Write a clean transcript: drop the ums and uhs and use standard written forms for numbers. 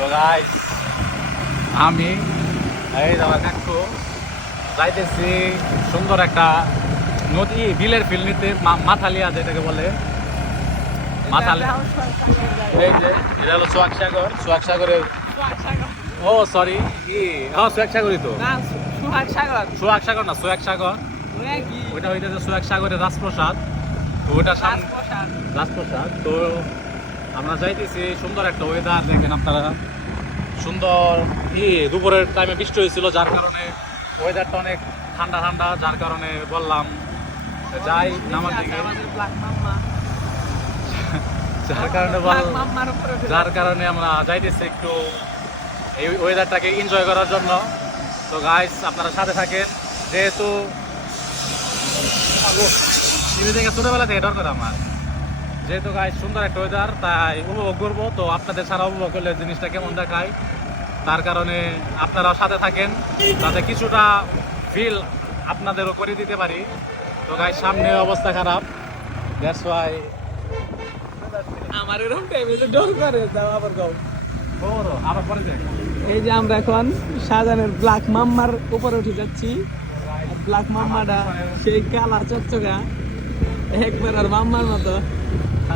তো গাইস আমি এই আমার কাকু যাইতেছি সুন্দর একটা নদী বিলের ফিল নিতে মাথালিয়া যেটাকে বলে মাথালি। এই যে এটা হলো সোহাগ সাগরের ও সরি কি সোহাগ সাগরই তো সোহাগ সাগর না সোহাগ সাগর ওইটা হইতেছে সোহাগ সাগরের রাজপ্রসাদ। তো ওইটা রাজপ্রসাদ। তো আমরা যাইতেছি সুন্দর একটা ওয়েদার দেখেন আপনারা সুন্দর দুপুরের টাইমে বৃষ্টি হয়েছিল যার কারণে ওয়েদারটা অনেক ঠান্ডা ঠান্ডা যার কারণে বললাম যাই নামার দিকে যার কারণে আমরা যাইতেছি একটু এই ওয়েদারটাকে এনজয় করার জন্য। তো গাইস আপনারা সাথে থাকেন যেহেতু টিভি থেকে ছোটবেলা থেকে দরকার আমার যেহেতু গাইস সুন্দর একটা ওয়েদার তাই উপভোগ করবো। তো আপনাদের ছাড়া উপভোগ করলে জিনিসটা কেমন দেখায় তার কারণে আপনারাও সাথে থাকেন যাতে কিছুটা ফিল আপনাদেরও করে দিতে পারি। তো গাইস সামনে অবস্থা খারাপ দ্যাটস ওয়াই আমার এরকম টাইমে তো ডর করে দাও আবার গাও। আবার পরে যাই। এই যে আমরা এখন শাহজাহানের ব্ল্যাক মাম্মার উপরে উঠে যাচ্ছি। ব্ল্যাক মাম্মাটা সেই কালা চকচকা একবার আর মাম্মার মতো।